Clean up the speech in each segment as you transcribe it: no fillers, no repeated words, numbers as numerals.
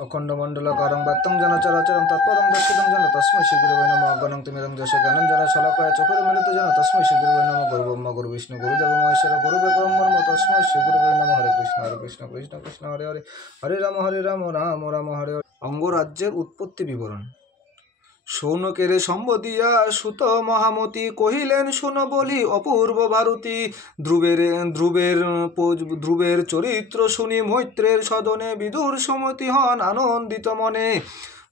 अखण्डमण्डलकारं व्याप्तं येन चराचरं तत्पदं दर्शितं येन तस्मै श्रीगुरवे नमः। अज्ञानं तिमिरन्धस्य ज्ञानञ्जनं शलाकया चक्षुरुन्मीलितं येन तस्मै श्रीगुरवे नमः। गुरुब्रह्मा गुरुविष्णु गुरुदेवो महेश्वरः गुरुर्ब्रह्मा तस्मै श्रीगुरवे नमः। हरे कृष्ण कृष्ण कृष्ण हरे हरे, हरे राम राम राम हरे हरे। অঙ্গরাজ্যের উৎপত্তি বিবরণ। সৌনকের সম্বদিয়া সুত মহামতি কহিলেন শুনো বলি অপূর্ব ভারতী। ধ্রুবের চরিত্র শুনি মৈত্রের সদনে বিদুর সমতি হন আনন্দিত মনে।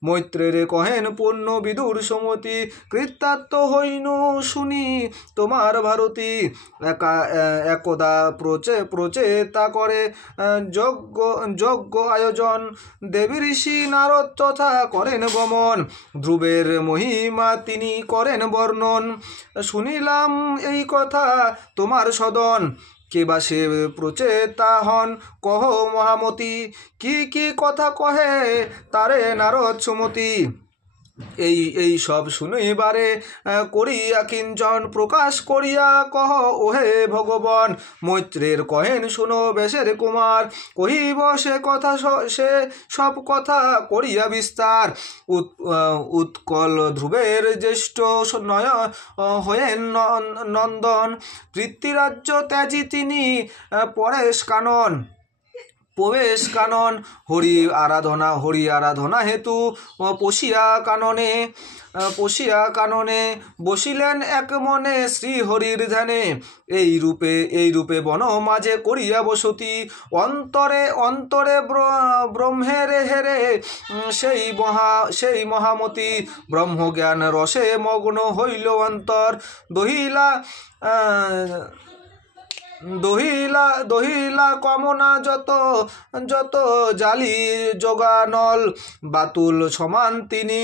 মৈত্রেরে কহেন পূর্ণ বিদুর সমতি কৃতার্থ হইনু শুনি তোমার ভারতী। একদা প্রচেতা করে যজ্ঞ আয়োজন দেবী ঋষি নারদ তথা করেন গমন। ধ্রুবের মহিমা তিনি করেন বর্ণন শুনিলাম এই কথা তোমার সদন। কে বা সে প্রচেতা হন কহ মহামতি কি কথা কহে তারে নারদ সুমতি। এই সব শুনিবারে করিয়া কিঞ্চন প্রকাশ করিয়া কহ ওহে ভগবান। মৈত্রের কহেন শুনো বেশের কুমার কহিব সে কথা সে সব কথা করিয়া বিস্তার। উৎকল ধ্রুবের জ্যেষ্ঠ নয় হয়েন নন্দন পৃথ্বীরাজ্য ত্যাজি তিনি প্রবেশ কানন। হরি আরাধনা হেতু পশিয়া কাননে বসিলেন এক মনে শ্রী হরির ধ্যানে। এই রূপে বন মাঝে করিয়া বসতি অন্তরে ব্রহ্মের হেরে সেই মহামতি। ব্রহ্মজ্ঞান রসে মগ্ন হইল অন্তর দহিলা কমনা যত জালি যোগানল। বাতুল সমান তিনি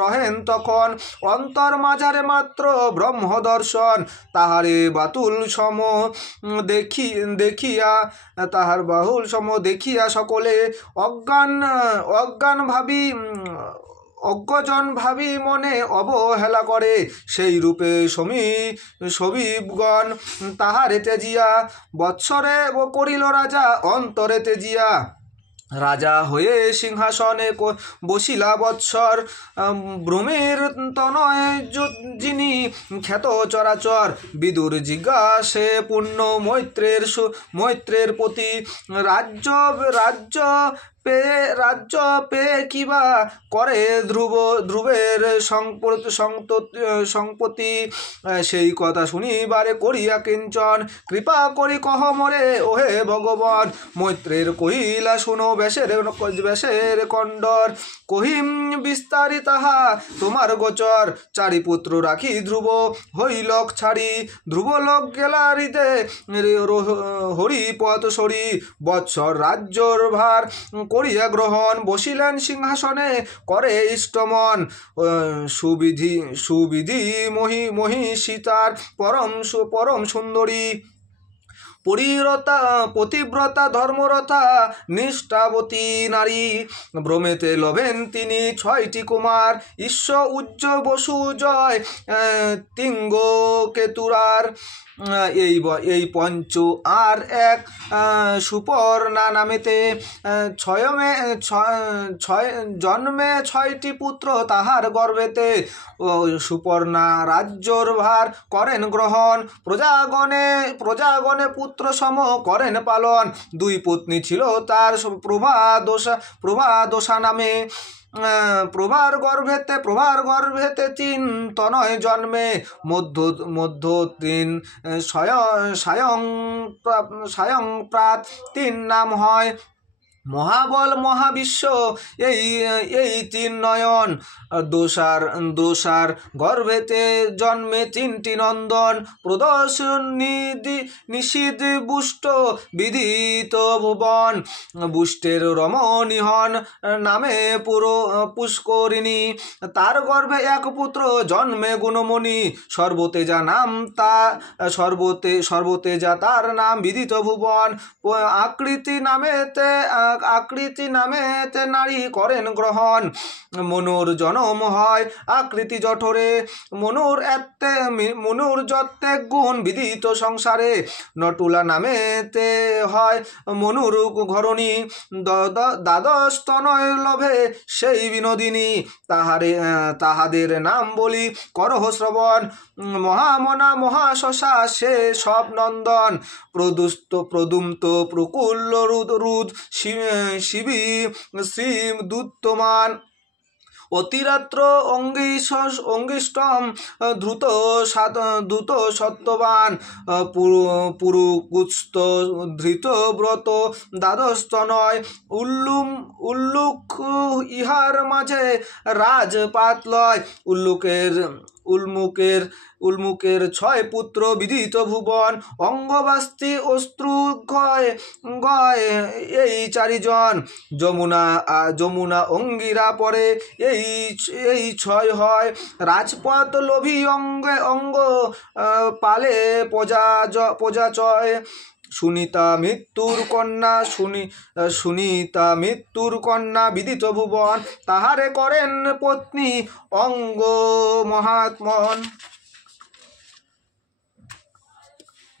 রহেন তখন অন্তর মাঝারে মাত্র ব্রহ্ম দর্শন। তাহারে বাতুল সম দেখিয়া তাহার বাহুল সম দেখিয়া সকলে অজ্ঞজন ভাবি মনে অবহেলা করে। সেই রূপে সমীপগণ তাহারে তেজিয়া বৎসরে করিল রাজা অন্তরে তেজিয়া। রাজা হয়ে সিংহাসনে বসিলা বৎসর ভ্রমের তনয় যিনি খ্যাত চরাচর। বিদুর জিজ্ঞাসে পূর্ণ মৈত্রের প্রতি রাজ্য পেয়ে কিবা করে ধ্রুবের সংপত্তি। সেই কথা শুনিবারে করিয়া কিঞ্চন কৃপা করি কহ মরে ওহে ভগবান। মৈত্রের কহিলা শুনো বেশের কণ্ডর কহিম বিস্তারি তাহা তোমার গোচর। চারি পুত্র রাখি ধ্রুব হইলক ছাড়ি ধ্রুবলোক গেলা হৃদে হরিপদ সরি। বৎসর রাজ্যর ভার করিয়া গ্রহণ বসিলেন সিংহাসনে করে ইষ্টমন। সুবিধি মহিষিতার পরম সুন্দরী পতিব্রতা ধর্মরতা নিষ্ঠাবতী নারী। ভ্রমেতে লভেন তিনি 6টি কুমার ঈশ্ব উজ্জ বসু জয় তিঙ্গ কেতুরার। এই পঞ্চু আর এক সুপর্ণা নামেতে জন্মে 6টি পুত্র তাহার গর্ভেতে। সুপর্ণা রাজ্যর ভার করেন গ্রহণ প্রজাগণে পুত্র সম করেন পালন। 2 পত্নী ছিল তার প্রভাদোষা নামে। প্রভার গর্ভেতে 3 তনয় জন্মে মধ্য 3 সায়ংপ্রাত 3 নাম হয়। মহাবল মহাবিশ্ব এই 3 নয়ন। দোষার গর্ভেতে জন্মে 3টি নন্দন। প্রদোষ নিষিদ্ধ বুষ্ট বিদিত ভুবন। বুষ্টের রমণী হন নামে পুষ্করিণী। তার গর্ভে 1 পুত্র জন্মে গুণমণি। সর্বতেজা তার নাম বিদিত ভুবন। আকৃতি নামেতে আকৃতি নামেতে নারী করেন গ্রহণ মনুর জনম হয় আকৃতি জঠরে মনুর যত্তে গুণ বিদিত সংসারে নটুলা নামেতে হয় মনুর ঘরণী দ্বাদশ তনয় লভে সেই বিনোদিনী তাহাদের নাম বলি করহ শ্রবণ মহামনা মহাশশা সে সব নন্দন প্রদুম্ত প্রকুল্ল রুদ শিবী শ্রী দুত্তমান অতিরাত্র অঙ্গিষ্টম দ্রুত সত্যবান পুরুকুস্ত ধৃত ব্রত দ্বাদস্তনয় উল্লুক ইহার মাঝে রাজপাত লয় উল্মুকের 6 পুত্র বিদিত ভুবন অঙ্গবাস্তি অস্ত্রু গয় এই 4 জন যমুনা অঙ্গিরা পরে এই 6 হয় রাজপথ লোভী অঙ্গ পালে প্রজাচয় সুনিতা মৃত্যুর কন্যা বিদিত ভুবন তাহারে করেন পত্নী অঙ্গ মহাত্মন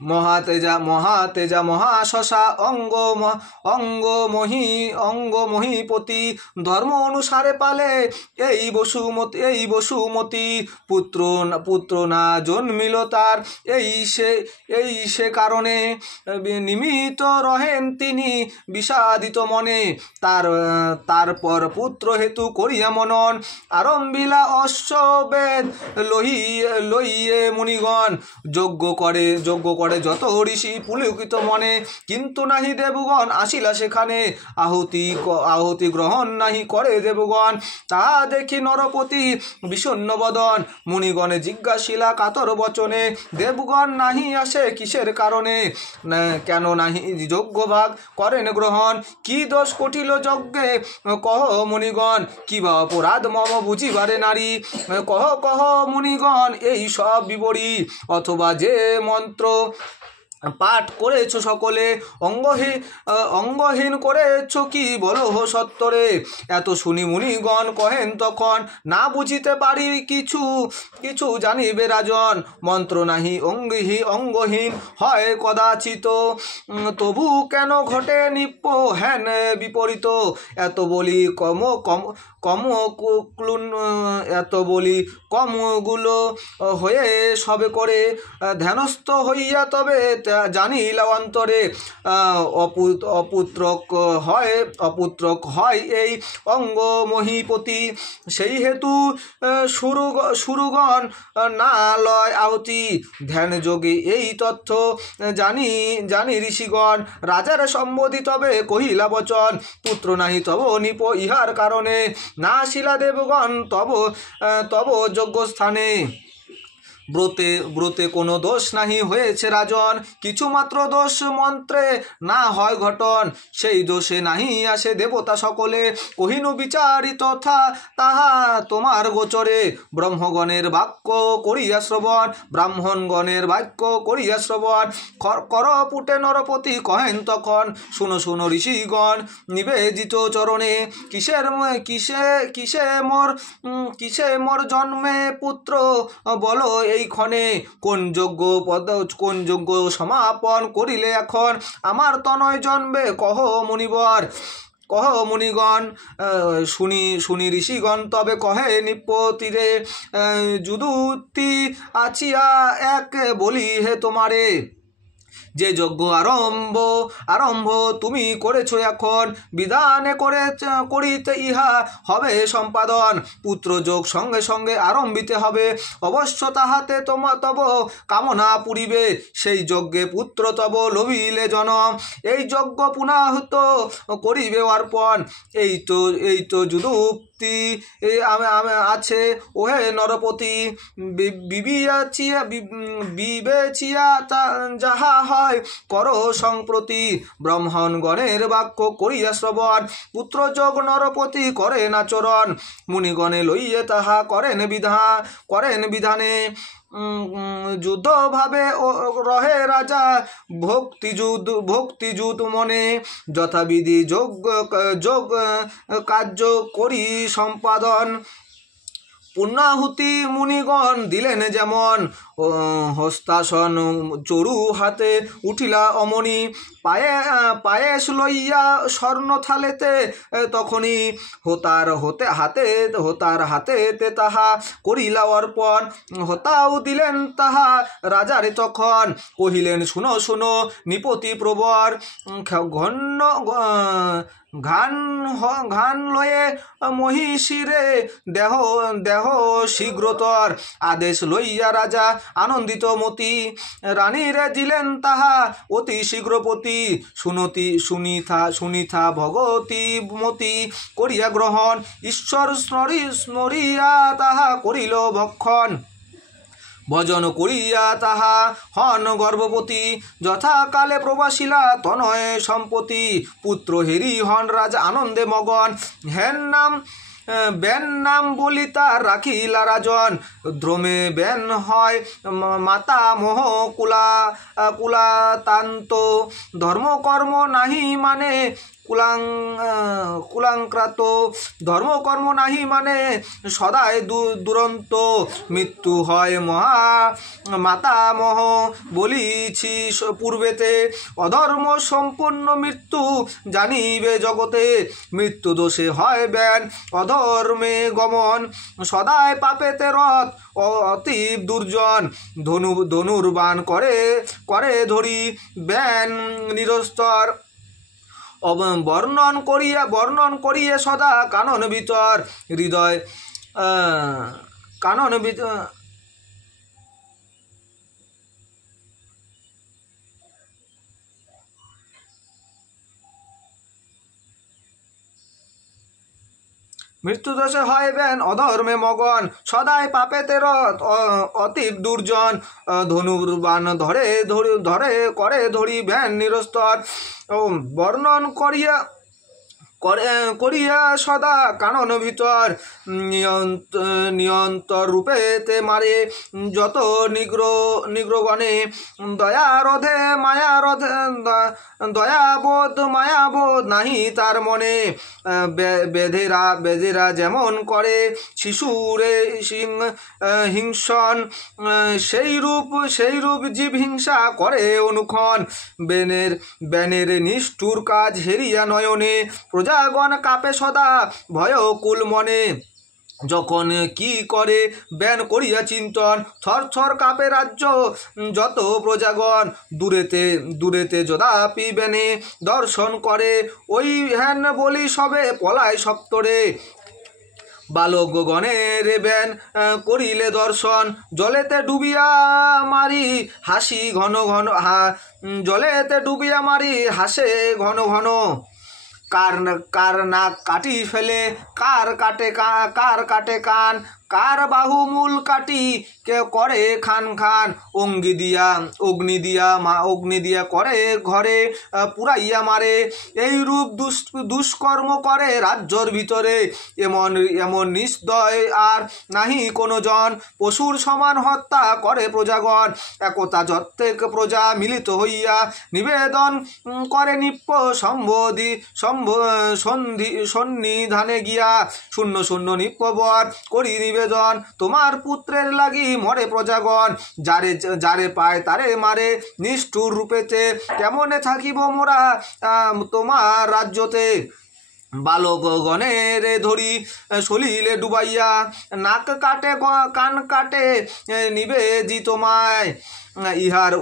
মহাতেজা মহাশশা অঙ্গ মহীপতি ধর্ম অনুসারে পালে এই বসুমতী পুত্র না জন্মিল তার এই সে কারণে নিমিত রহেন তিনি বিষাদিত মনে তারপর পুত্র হেতু করিয়া মনন আরম্ভিলা অশ্ববেদ লইয়ে মুনিগণ যজ্ঞ করে যত ঋষি পুলকিত মনে কিন্তু নাহি দেবগণ আসিলা সেখানে আহুতি গ্রহণ নাহি করে দেবগণ তাহা দেখি নরপতি বিষণ্ণ বদন মুনিগণে জিজ্ঞাসিলা কাতর বচনে দেবগণ নাহি আসে কিসের কারণে কেন নাহি যজ্ঞ ভাগ করেন গ্রহণ কি দোষ কটিল যজ্ঞে কহ মুনিগণ কি বা অপরাধ মম বুঝিবারে নারী কহ মুনিগণ এই সব বিবরী অথবা যে মন্ত্র পাঠ করেছ সকলে অঙ্গহীন করেছ কি বলো সত্তরে এত শুনি মুনিগণ কহেন তখন না বুঝিতে পারি কিছু জানিবে রাজন মন্ত্র নাহি অঙ্গহীন হয় কদাচিত তবু কেন ঘটে নিপ্প হেন বিপরীত এত বলি কমগুলো হয়ে সবে করে ধ্যানস্থ হইয়া তবে জানিলা অন্তরে অপুত্রক হয় এই অঙ্গ মহীপতি সেই হেতু সুরগণ না লয় আহুতি ধ্যান যোগে এই তথ্য জানি ঋষিগণ রাজার সম্বোধি তবে কহিলা বচন পুত্র নাহি তব নিপ ইহার কারণে না শিলা দেবগণ তব যজ্ঞস্থানে ব্রতে কোনো দোষ নাহি হয়েছে রাজন কিছুমাত্র দোষ মন্ত্রে না হয় ঘটন সেই দোষে নাহি আসে দেবতা সকলে কহিনু বিচারি তথা তাহা তোমার গোচরে ব্রহ্মগণের বাক্য করিয়া শ্রবণ করপুটে নরপতি কহেন তখন শুনো ঋষিগণ নিবেদিত চরণে কিসে মোর জন্মে পুত্র বলো এই ক্ষণে কোন যোগ্য সমাপন করিলে এখন আমার তনয় জন্মে কহ মুনিগণ শুনি ঋষিগণ তবে কহে নিপতিরে যুদুতি আছিয়া এক বলি হে তোমারে যে যজ্ঞ আরম্ভ তুমি করেছ এখন বিধানে করিতে ইহা হবে সম্পাদন পুত্র যোগ সঙ্গে সঙ্গে আরম্ভিতে হবে অবশ্য তাহাতে তব কামনা পুরিবে সেই যজ্ঞে পুত্র তব লভিলে জনম এই যজ্ঞ পুনাহত করিবে অর্পণ এই তো যুদুক্তি আছে ওহে নরপতি বিবেচিয়া যাহা হয় করো সংপ্রতি ব্রাহ্মণগণের বাক্য করিয়া শ্রবণ পুত্রযোগ নরপতি করেন আচরণ মুনিগণে লইয়ে তাহা করেন বিধানে যুদ্ধ ভাবে রহে রাজা ভক্তিযুত মনে যথাবিধি যোগ কার্য করি সম্পাদন পূর্ণাহুতি মুনিগণ দিলেন যেমন হস্তাসন চরু হাতে উঠিলা অমনি পায়েস লইয়া স্বর্ণ থালেতে তখনই হোতার হাতেতে তাহা করিলা অর্পণ হতাও দিলেন তাহা রাজারে তখন কহিলেন শুনো শুনো নিপতি প্রবর ঘান লয়ে মহিষীরে দেহ শীঘ্রতর আদেশ লইয়া রাজা আনন্দিত মতি রানীরে দিলেন তাহা অতি শীঘ্রপতি শুনিথা ভগতি মতি করিয়া গ্রহণ ঈশ্বর স্মরিয়া তাহা করিল ভক্ষণ ভজন করিয়া তাহা হন গর্ভবতী যথাকালে প্রবাসিলা তনয় সম্পত্তি পুত্র হেরি হন রাজা আনন্দে মগন বেন নাম বলিতা রাখিলা রাজন দ্রোমে বেন হয় মাতা মোহ কুলাতান্ত ধর্মকর্ম নাহি মানে কুলাঙ্ক্রাত ধর্মকর্ম নাহি মানে সদাই দুরন্ত মৃত্যু হয় মাতামহ বলিছি পূর্বেতে অধর্ম সম্পূর্ণ মৃত্যু জানিবে জগতে মৃত্যু দোষে হয় ব্যান অধর্মে গমন সদাই পাপেতে রথ অতীব দুর্জন ধনুর্বাণ করে ধরি ব্যান নিরস্তর বর্ণন করিয়ে সদা কানন ভিতর হৃদয় কানন ভিতর মৃত্যুদশে হইবেন অধর্মে মগন সদাই পাপেতে রথ অতীব দুর্জন ধনুর্বাণ করে ধরিবেন নিরস্তর বর্ণন করিয়া সদা কানন ভিতর নিয়ন্তর রূপেতে মারে যত নিগ্রগণে দয়ারোধে দয়াবোধ মায়াবোধ নাহি তার মনে বেদেরা যেমন করে শিশুরে হিংসন সেই রূপ জীব হিংসা করে অনুক্ষণ ব্যানের নিষ্ঠুর কাজ হেরিয়া নয়নে প্রজাগণ কাপে সদা ভয়কুল মনে যখন কি করে ব্যান করিয়া চিন্তন থর কাপে রাজ্য যত প্রজাগণ দূরেতে যদাপি ব্যানে দর্শন করে ওই হেন বলি সবে পলায় সপ্তরে বালকগণের ব্যান করিলে দর্শন জলেতে ডুবিয়া মারি হাসি ঘন ঘন জলেতে ডুবিয়া মারি হাসে ঘন ঘন কার নাক কাটি ফেলে কার কাটে কান কার বাহুমূল কাটি কে করে খান অগ্নি দিয়া করে ঘরে পুরাইয়া মারে এই রূপ দুষ্কর্ম করে রাজ্যর ভিতরে এমন নির্দয় আর নাহি কোনো জন পশুর সমান হত্যা করে প্রজাগণ একতা যত্তেক প্রজা মিলিত হইয়া নিবেদন করে নিপ্প সন্নিধানে গিয়া শূন্য নিপ্পবর করি নিবেদন তোমার পুত্রের লাগি মরে প্রজাগণ যারে পায় তারে মারে নিষ্ঠুর রূপেতে কেমনে থাকিব মোরা তোমার রাজ্যতে বালকগণের ধরি সলিলে ডুবাইয়া নাক কাটে কান কাটে নিবেদিত মায় ইহার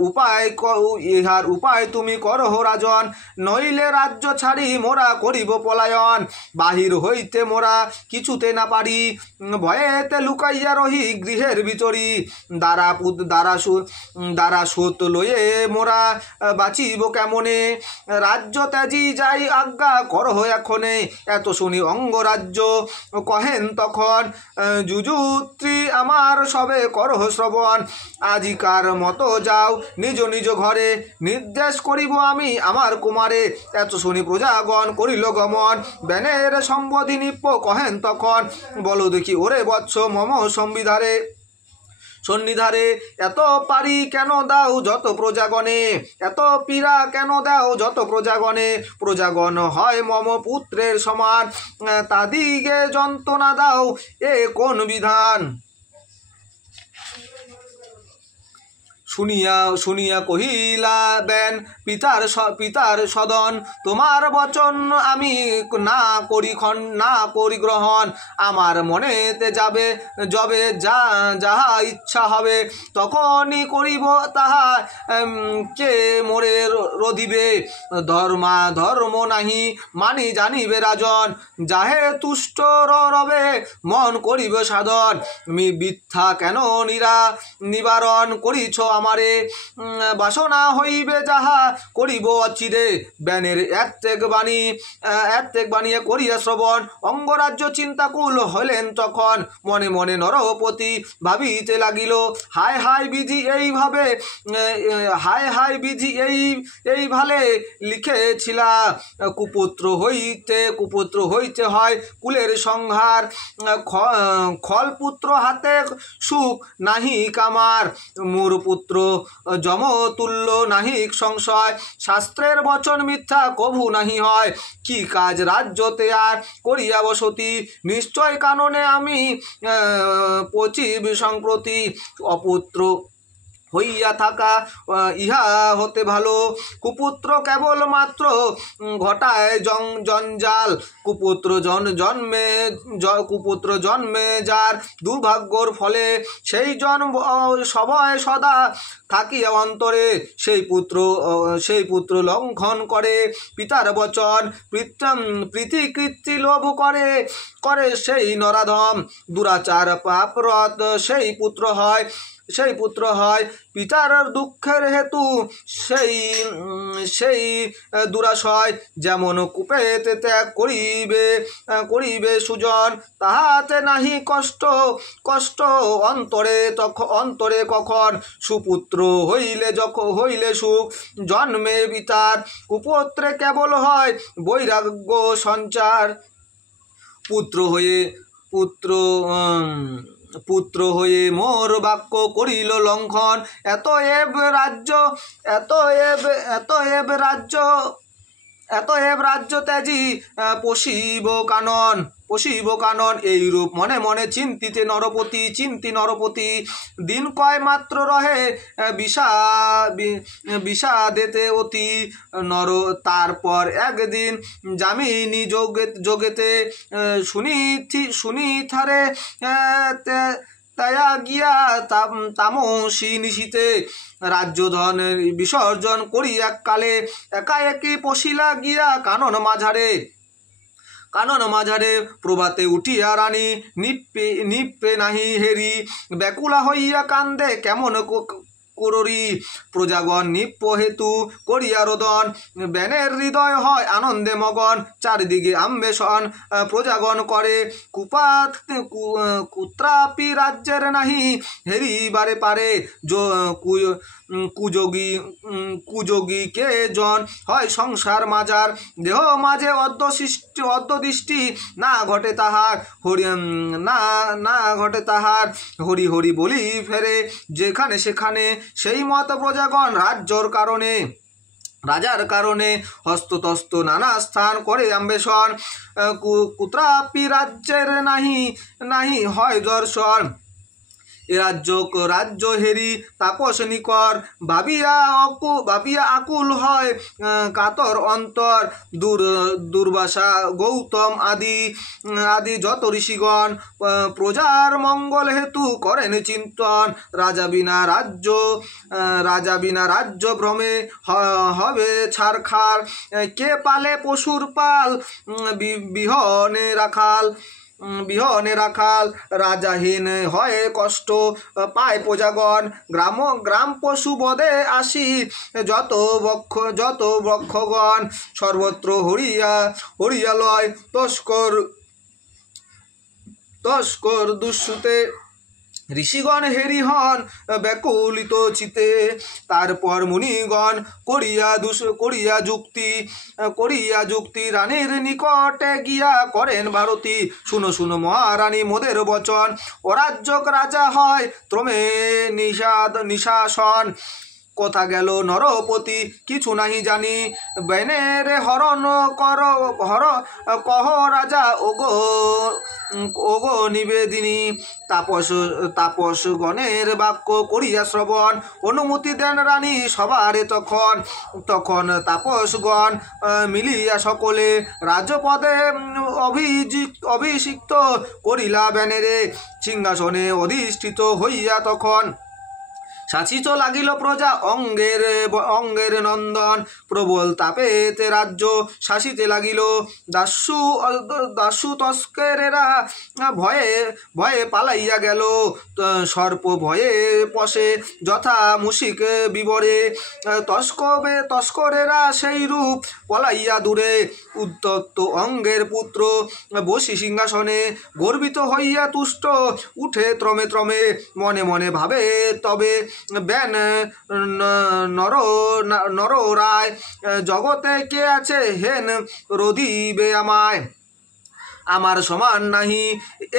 উপায় তুমি করহ রাজন নইলে রাজ্য ছাড়ি মোরা করিব পলায়ন বাহির হইতে মোরা কিছুতে না পারি ভয়েতে লুকাইয়া রহি গৃহের ভিতরি দ্বারা সুত লয়ে মোরা বাঁচিব কেমনে রাজ্য ত্যাজি যাই আজ্ঞা করহ এখনে এত শুনি অঙ্গরাজ্য কহেন তখন যুযুত্রী আমার সবে করহ শ্রবণ আজিকার মতো যাও নিজ ঘরে নির্দেশ করিব আমি আমার কুমারে এত শুনি প্রজাগণ করিল গমন ব্যানের সম্বোধি নিপ্প কহেন তখন বলো দেখি ওরে বৎস মম সংবিধারে সন্নিধারে এত পারি কেন দাও যত প্রজাগণে, এত পীড়া কেন দাও যত প্রজাগণে, প্রজাগণ হয় মম পুত্রের সমান, তাদিগে যন্ত্রণা দাও এ কোন বিধান। শুনিয়া শুনিয়া কহিলা বেন পিতার সদন, তোমার বচন আমি না করি গ্রহণ, আমার মনেতে যাবে যবে যাহা ইচ্ছা হবে, তখনই করিব তাহা কে মোরে রোধিবে। ধর্ম নাহি মানি জানিবে রাজন, যাহে তুষ্ট রবে মন করিবে সাধন, বৃথা কেন নিবারণ করিছ আমারে, বাসনা হইবে যাহা করিব অচিরে। ব্যানের এত্তেক বাণী করিয়া শ্রবণ, অঙ্গরাজ্য চিন্তাকুল হইলেন তখন, মনে মনে নরপতি ভাবিতে লাগিল, হায় হায় বিধি এইভাবে এই ভালে লিখেছিলা, কুপুত্র হইতে হয় কুলের সংহার, খলপুত্র হাতে সুখ নাহি কামার, মূর পুত্র যমতুল্য নাহি সংশয়, শাস্ত্রের বচন মিথ্যা কভু নাহি হয়, কি কাজ রাজ্যতে আর করিয়া বসতি, নিশ্চয় কাননে আমি পচিব সম্প্রতি, অপুত্র হইয়া থাকা ইহা হতে ভালো, কুপুত্র কেবল মাত্র ঘটায় জঞ্জাল, কুপুত্র জন্মে যার দুর্ভাগ্যর ফলে, সেই জন্ম সবয় সদা থাকিয়া অন্তরে, সেই পুত্র লঙ্ঘন করে পিতার বচন, প্রীতিকৃতি লোভ করে সেই নরাধম, দুরাচার পাপরত সেই পুত্র হয় পিতার দুঃখের হেতু, সেই দুরাশয়, যেমন কূপেতে ত্যাগ করিবে সুজন, তাহাতে নাহি কষ্ট অন্তরে কখন, সুপুত্র হইলে সুখ জন্মে পিতার, কুপুত্রে কেবল হয় বৈরাগ্য সঞ্চার, পুত্র হয়ে মোর বাক্য করিল লঙ্ঘন, এতএব রাজ্য ত্যাজি পশিব কানন, এইরূপ মনে মনে চিন্তি নরপতি, দিন কয় মাত্র রহে বিষাদেতে অতি নর, তারপর একদিন যামিনী যোগেতে শুনি থারে তায়া গিয়া তামসী নিশীতে, রাজ্যধন বিসর্জন করি এককালে, একাএকি পশিলা গিয়া কানন মাঝারে, প্রভাতে উঠিয়া রানী নিপ্পে নাহি হেরি, ব্যাকুলা হইয়া কান্দে কেমন কররি, প্রজাগণ নিপ্প হেতু করিয়া রোদন, ব্যানের হৃদয় হয় আনন্দে মগন, চারিদিকে আম্বেশন প্রজাগণ করে, কুত্রাপি রাজ্যের নাহি হেরিবারে পারে, কুযোগী কে জন হয় সংসার মাজার, দেহ মাঝে অদ্যদৃষ্টি না ঘটে তাহার, হরি হরি বলি ফেরে যেখানে সেখানে, সেই মত প্রজাগণ রাজার কারণে হস্ততস্ত নানা স্থান করে আম্বেশন, কুত্রাপি রাজ্যের নাহি হয় দর্শন, এ রাজ্য হেরি তাপস নিকর, ভাবিয়া আকুল হয় কাতর অন্তর, দুর্বাসা গৌতম আদি যত ঋষিগণ, প্রজার মঙ্গল হেতু করেন চিন্তন, রাজা বিনা রাজ্য ভ্রমে হবে ছারখার, কে পালে পশুর পাল বিহনে রাখাল, রাজাহীন হয় কষ্ট পায় প্রজাগণ, গ্রাম পশু বদে আসি যত বক্ষগণ, সর্বত্র হরিয়া লয় তস্কর দুঃসুতে, ঋষিগণ হেরি হন ব্যাকুলিত চিতে। তারপর মুনিগণ করিয়া যুক্তি রানীর নিকটে গিয়া করেন ভারতী, শুনো শুনো মহারানী মোদের বচন, অরাজ্যক রাজা হয় ত্রমে নিশাসন। কথা গেল নরপতি কিছু নাহি জানি, বেনের হরণ কহ রাজা ওগো নিবেদিনী। তাপসগণের বাক্য করিয়া শ্রবণ, অনুমতি দেন রানী সবারে তখন তাপসগণ মিলিয়া সকলে রাজপদে অভিষিক্ত করিলা বেনেরে, সিংহাসনে অধিষ্ঠিত হইয়া তখন শাসিত লাগিল প্রজা অঙ্গের নন্দন। প্রবল তাপেতে রাজ্য শাসিতে লাগিল, দাস্যু তস্করেরা ভয়ে পালাইয়া গেল, সর্প ভয়ে পশে যথা মুশিক বিবরে, তস্করেরা সেই রূপ পলাইয়া দূরে। উত্তপ্ত অঙ্গের পুত্র বসি সিংহাসনে, গর্বিত হইয়া তুষ্ট উঠে ত্রমে ত্রমে, মনে মনে ভাবে তবে বেন নররায়, জগতে কে আছে হেন রদিবে আমায়, আমার সমান নাহি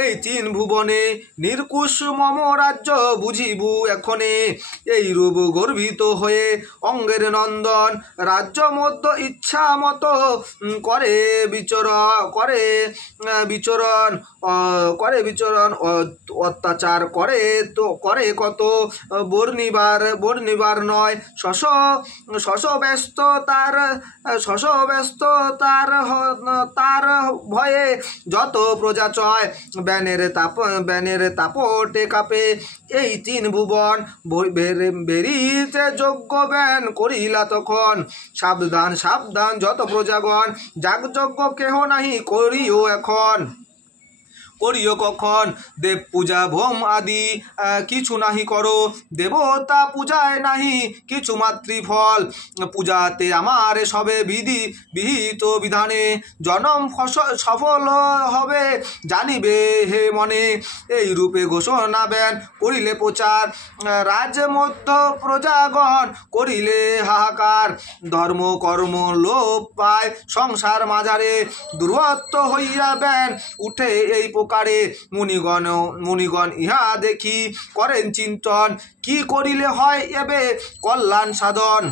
এই তিন ভুবনে, নির্কুশ মম রাজ্য বুঝিবু এখনে। এই রূপ গর্বিত হয়ে অঙ্গের নন্দন, রাজ্য মধ্য ইচ্ছা মতো করে বিচরণ অত্যাচার করে কত, বর্ণিবার নয় শশ তার ভয়ে যত প্রজা চয়, ব্যানের তাপটে কাপে এই তিন ভুবন, বেরিতে যোগ্য ব্যান করিলা তখন। সাবধান সাবধান যত প্রজাগণ, যাগযজ্ঞ কেহ নাহি করিও এখন, করিও কখন। দেব পূজা ভোম আদি কিছু নাহি করো, দেবতা পূজায় নাহি কিছু মাতৃফল, পূজাতে আমার সবে বিহিত বিধানে, জনম সফল হবে জানিবে হে মনে। এই রূপে ঘোষণা বেন করিলে প্রচার, রাজমধ্য প্রজাগণ করিলে হাহাকার, ধর্ম কর্ম লোপ পায় সংসার মাঝারে, দুর্বত্ত হইয়া বেন উঠে এই প্রকারে। মুনিগণ ইহা দেখি করেন চিন্তন, কি করিলে হয় এবে কল্যাণ সাধন।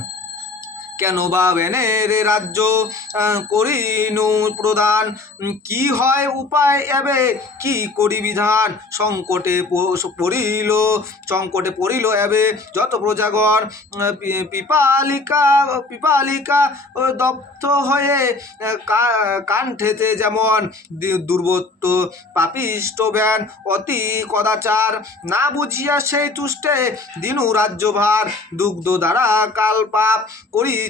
কেন বা বেনের রাজ্য করিনু প্রদান, কি হয় উপায় এবে কি করি বিধান। সংকটে পড়িল এবে যত প্রজাগণ, পিপালিকা দপ্ত হয়ে কাণ্ঠেতে যেমন, দুর্বৃত্ত পাপিষ্ট ব্যান অতি কদাচার, না বুঝিয়া সেই তুষ্টে দিনু রাজ্যভার, দুগ্ধ দ্বারা কাল পাপ করিছে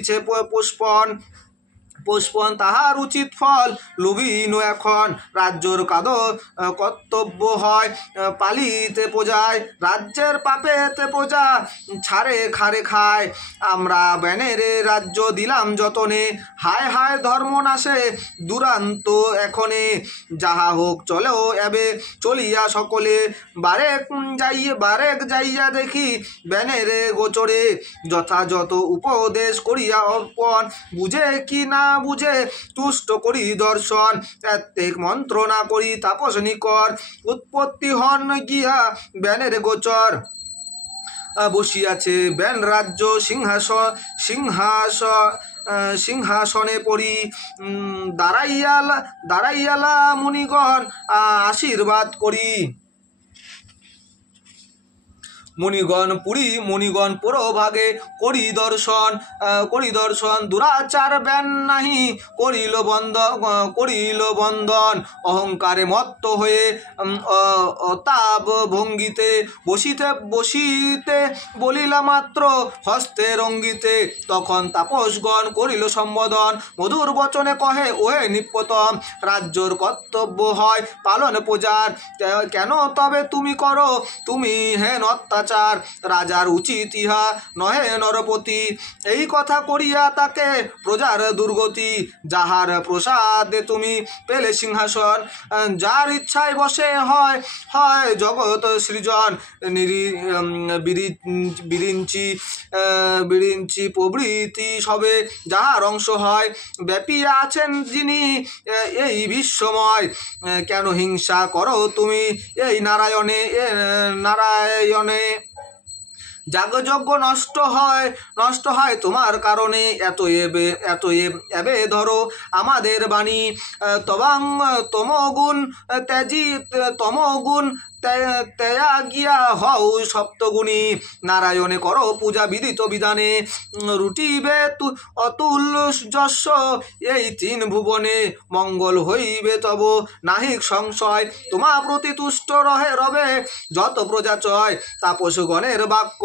পুষ্পন তাহার উচিত ফল লুবিন এখন। রাজ্যর কর্তব্য হয় পালিতে প্রজায়, রাজ্যের পাপেতে প্রজা ছাড়ে খারে খায়। আমরা ব্যানের রাজ্য দিলাম যতনে, হায় হায় ধর্ম নাশে দুরান্ত এখনে। যাহা হোক চলেও এবে চলিয়া সকলে, বারেক যাইয়া দেখি ব্যানের গোচরে, যথাযথ উপদেশ করিয়া অর্পণ, বুঝে কি না বুঝে তুষ্ট করি দর্শন। প্রত্যেক মন্ত্রণা করি তাপস নিকর, উৎপত্তি হন গিয়া ব্যানের গোচর। বসিয়াছে ব্যান রাজ্য সিংহাসনে পড়ি, দাঁড়াইয়ালা মুনিগণ আশীর্বাদ করি। মুনিগণ পুরোভাগে করি দর্শন, দুরাচার ব্যান নাহি করিল বন্দন। অহংকারে মত্ত হয়ে অতাব ভঙ্গিতে বসিতে বলিলা মাত্র হস্তে রঙ্গিতে, তখন তাপসগণ করিল সম্বোধন, মধুর বচনে কহে ওহে নিপতম। রাজ্যর কর্তব্য হয় পালন প্রজার, কেন তবে তুমি করো তুমি হেন অত্যাচার। অনাচার, রাজার উচিত ইহা নহে নরপতি। এই কথা করিয়া তাকে প্রজার দুর্গতি, যাহার প্রসাদে তুমি পেলে সিংহাসন, যার ইচ্ছায় বসে হয় হয় জগৎ সৃজন। বিরিঞ্চি প্রভৃতি সবে যাহার অংশ হয়, ব্যাপিয়া আছেন যিনি এই বিশ্বময়। কেন হিংসা করো তুমি এই নারায়ণে, যাগযজ্ঞ নষ্ট হয় তোমার কারণে। এত এবে ধরো আমাদের বাণী, তমগুণ ত্যাগিয়া হও সপ্তগুণী। নারায়ণে করো পূজা বিদিত বিধানে, রুটিবে অতুল যশ এই তিন ভুবনে। মঙ্গল হইবে তব নাহিক সংশয়, তোমা প্রতি তুষ্ট রবে যত প্রজা চয়। তাপসগণের বাক্য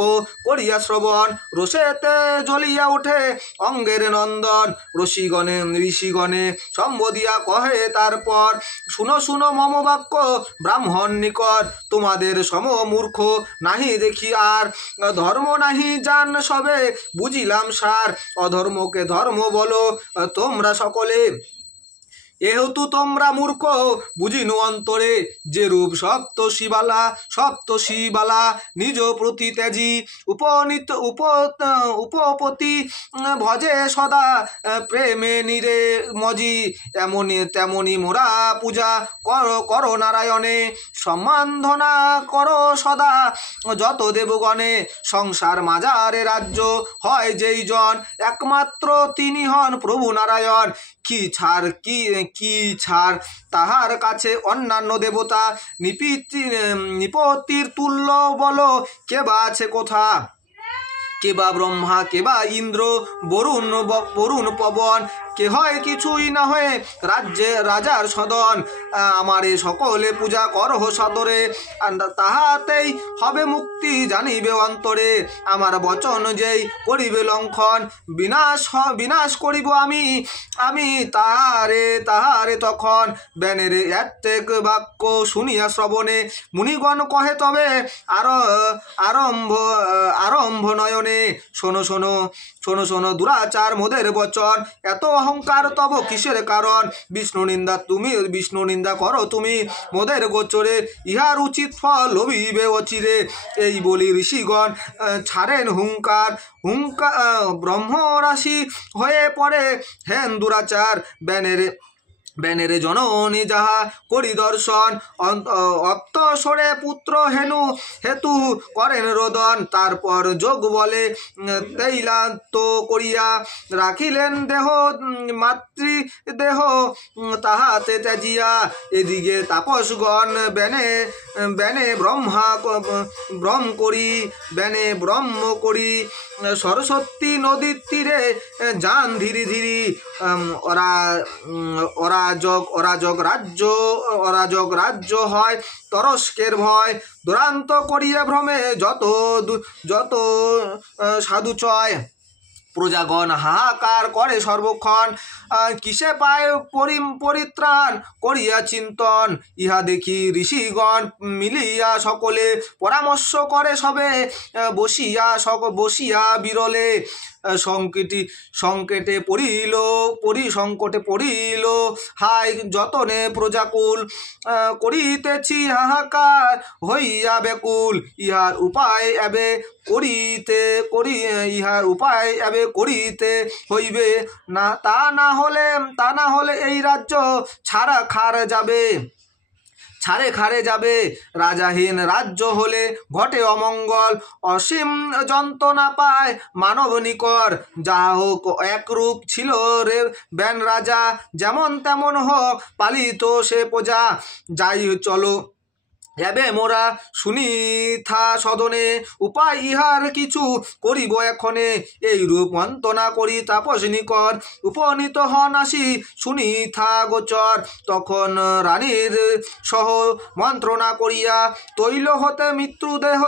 করিয়া শ্রবণ, রোষেতে জ্বলিয়া ওঠে অঙ্গের নন্দন। ঋষিগণে সম্বোধিয়া কহে তারপর, শুনো শুনো মম বাক্য ব্রাহ্মণ নিকট। তোমাদের সম মূর্খ নাহি দেখি আর, ধর্ম নাহি জান সবে বুঝিলাম সার। অধর্মকে ধর্ম বলো তোমরা সকলে, এহেতু তোমরা মূর্খ বুঝিনু অন্তরে। যে রূপ সপ্তশিবালা নিজ প্রতি ত্যাজি, উপপতি ভজে সদা প্রেমে নিরে মজি। তেমনি মোরা পূজা করো নারায়ণে, সম্মানধনা করো সদা যত দেবগণে। সংসার মাজারে রাজ্য হয় যেই জন, একমাত্র তিনি হন প্রভু নারায়ণ। কি ছাড় তাহার কাছে অন্যান্য দেবতা, নিপতির তুল্য বলো কে বা আছে কোথা। কে বা ব্রহ্মা, কে বা ইন্দ্র, বরুণ পবন, কে হয় কিছুই না হয়ে রাজার সদন। আমারে সকলে পূজা করহ সাদরে, তাহাতেই হবে মুক্তি জানিবে অন্তরে। আমার বচন যেই করিবে লঙ্ঘন, বিনাশ করিব আমি তাহারে তখন। ব্যানের এত্তেক বাক্য শুনিয়া শ্রবণে, মুনিগণ কহে তবে আরম্ভ নয়নে। শোনো দুরাচার মোদের বচন, এত অহংকার তব কিসের কারণ। বিষ্ণু নিন্দা করো তুমি মোদের গোচরে, ইহার উচিত ফল লভিবে অচিরে। এই বলি ঋষিগণ ছাড়েন হুঙ্কার, ব্রহ্মরাশি হয়ে পড়ে হেন দুরাচার। ব্যানেরে জননী যাহা করি দর্শন, অপ্তসরে পুত্র হেতু করেন রোদন। তারপর যোগ বলে তৈলান্ত করিয়া রাখিলেন মাতৃদেহ তাহাতে ত্যাজিয়া। এদিকে তাপসগণ ব্যানে ব্রহ্ম করি সরস্বতী নদীর তীরে যান ধীরে ধীরে। অরাজক রাজ্য হয় তরস্কের ভয়, দুরান্ত করিয়া ভ্রমে যত সাধু চয়। প্রজাগণ হাহাকার করে সর্বক্ষণ, কিসে পায় পরিত্রাণ করিয়া চিন্তন। ইহা দেখি ঋষিগণ মিলিয়া সকলে পরামর্শ করে সবে বসিয়া বিরলে। সংকটে পড়িল হায় যতনে প্রজাকুল, করিতেছি হাহাকার হইয়া বেকুল। ইহার উপায় এবে করিতে হইবে না, তা না হলে এই রাজ্য ছাড়ে খারে যাবে। রাজাহীন রাজ্য হলে ঘটে অমঙ্গল, অসীম যন্ত্রণা পায় মানব নিকর। যাহা হোক একরূপ ছিল রে ব্যান রাজা, যেমন তেমন হোক পালিত সে প্রজা। যাই চলো এবে মোরা শুনিথা সদনে, উপায় ইহার কিছু করিব এখনে। এই রূপ মন্ত্রণা করি তাপস নিকর, উপনীত হন আসি শুনিথা গোচর। তখন রানীর সহ মন্ত্রণা করিয়া তৈল হতে মৃত্যুদেহ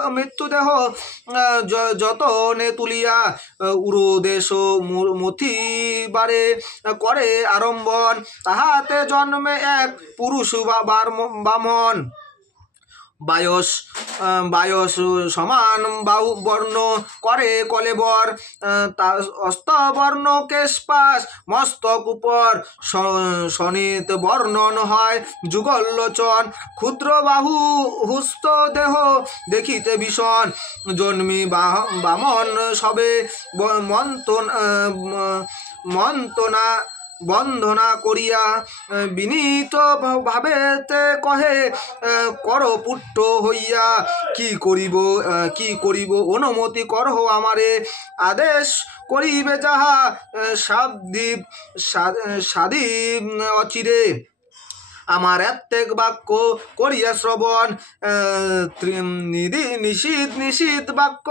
যতনে তুলিয়া, উরুদেশ মথিবারে করে আরম্ভন। তাহাতে জন্মে এক পুরুষ বামন, বায়স বায়স সমান বাহু বর্ণ করে কলেবর, অস্তবর্ণ কেশপাশ মস্তক উপর, সনিত বর্ণন হয় যুগললোচন, ক্ষুদ্র বাহু হুস্ত দেহ দেখিতে ভীষণ, জন্মি বামন সবে মন্ত্রণা বন্ধনা করিয়া, বিনীত ভাবেতে কহে কর পুট্ট হইয়া, কি করিব অনুমতি করহ আমারে, আদেশ করিবে যাহা সাদীপ অচিরে, আমার এত্তেক বাক্য করিয়া শ্রবণ, নিষিদ্ধ বাক্য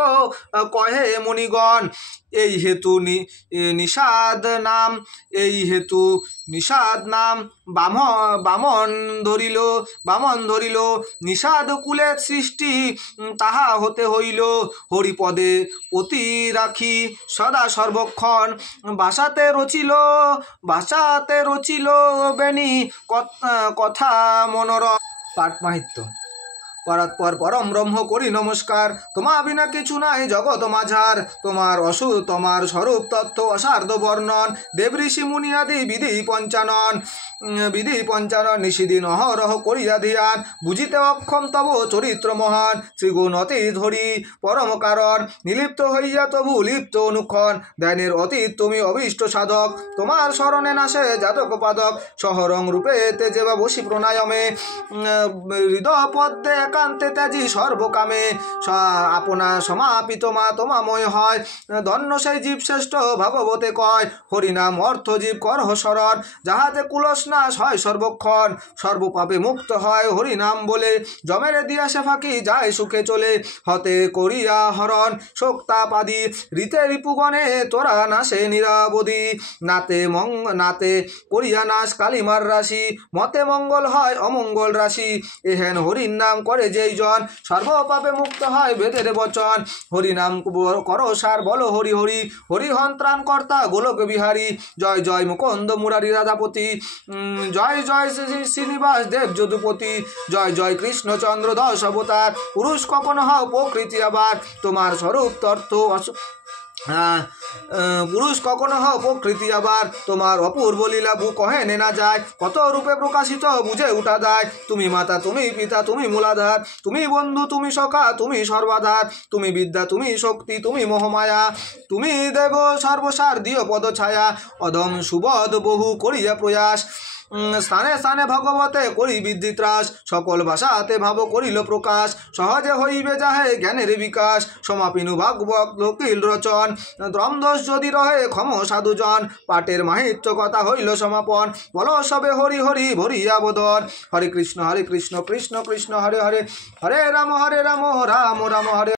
কহে মণিগণ, এই হেতু নিষাদ নাম বামন ধরিল, নিষাদ কুলের সৃষ্টি তাহা হতে হইল, হরিপদে পতি রাখি সদা সর্বক্ষণ, ভাষাতে রচিল বেনি কথা মনোরম। পাঠ মাহিত্য। পরাৎপর পরম ব্রহ্ম করি নমস্কার, তোমা বিনা কিছু নাই জগৎ মাঝার, তোমার স্বরূপ তথ্য অসার্ধ বর্ণন, দেব ঋষি মুনি আদি বিধি পঞ্চানন নিষিদিন অহরহ করিয়া ধ্যান, বুঝিতে অক্ষম তব চরিত্র মহান, ত্রিগুণ অতীত হরি পরম কারণ, নিলিপ্ত হইয়া তবু লিপ্ত অনুক্ষণ, ধ্যানের অতীত তুমি অভীষ্ট সাধক, তোমার স্মরণে নাশে জাতক পাদক, সহরং রূপে তেজে বা বসি প্রণায়মে, হৃদয় পদ্মে একান্তে ত্যাজি সর্বকামে, আপনা সমাপিত মা তোমাময় হয়, ধন্য সেই জীব শ্রেষ্ঠ ভাগবতে কয়, হরিনাম অর্থ জীব করহ শরণ, যাহাতে কুলসনাশ হয় সর্বক্ষণ, সর্বপাপে মুক্ত হয় হরিনাম বলে, জমেরে দিয়া সে ফাঁকি যায় সুখে চলে, হতে করিয়া হরণ শোকতাপ আদি, রীতে রিপুগণে তোরা নাশে নিরাবধি, নাতে করিয়া নাশ কালিমার রাশি, মতে মঙ্গল হয় অমঙ্গল রাশি, এহেন হরির নাম করে যেই জন, সর্বপাপে মুক্ত হয় বেদের বচন, হরিনাম করো সার বলো হরি হরি, হরিহন ত্রাণ কর্তা গোলক বিহারী, জয় জয় মুকুন্দ মুরারি রাধাপতি, জয় জয় শ্রীনিবাস দেব যদুপতি, জয় জয় কৃষ্ণচন্দ্র দশ অবতার, পুরুষ কখনো হও প্রকৃতি আবার, তোমার স্বরূপ তর্থ পুরুষ কখনো হও প্রকৃতি আবার, তোমার অপূর্ব লীলা কহে নেনা যায়, কত রূপে প্রকাশিত বুঝে উঠা যায়, তুমি মাতা তুমি পিতা তুমি মূলাধার, তুমি বন্ধু তুমি সখা তুমি সর্বাধার, তুমি বিদ্যা তুমি শক্তি তুমি মোহমায়া, তুমি দেব সর্বসার দিও পদ ছায়া, অধম সুবধ বহু করিয়া প্রয়াস, স্থানে স্থানে ভগবতে করি বৃদ্ধি ত্রাস, সকল ভাষাতে ভাব করিল প্রকাশ, সহজে হইবে যাহে জ্ঞানের বিকাশ, সমাপিনু ভাগবত লোকিল রচন, দ্রমদোষ যদি রহে ক্ষম সাধুজন, পাটের মাহিত্য কথা হইল সমাপন, বলো সবে হরি হরি ভরিয়া বোধন, হরে কৃষ্ণ কৃষ্ণ কৃষ্ণ হরে হরে, হরে রাম রাম রাম হরে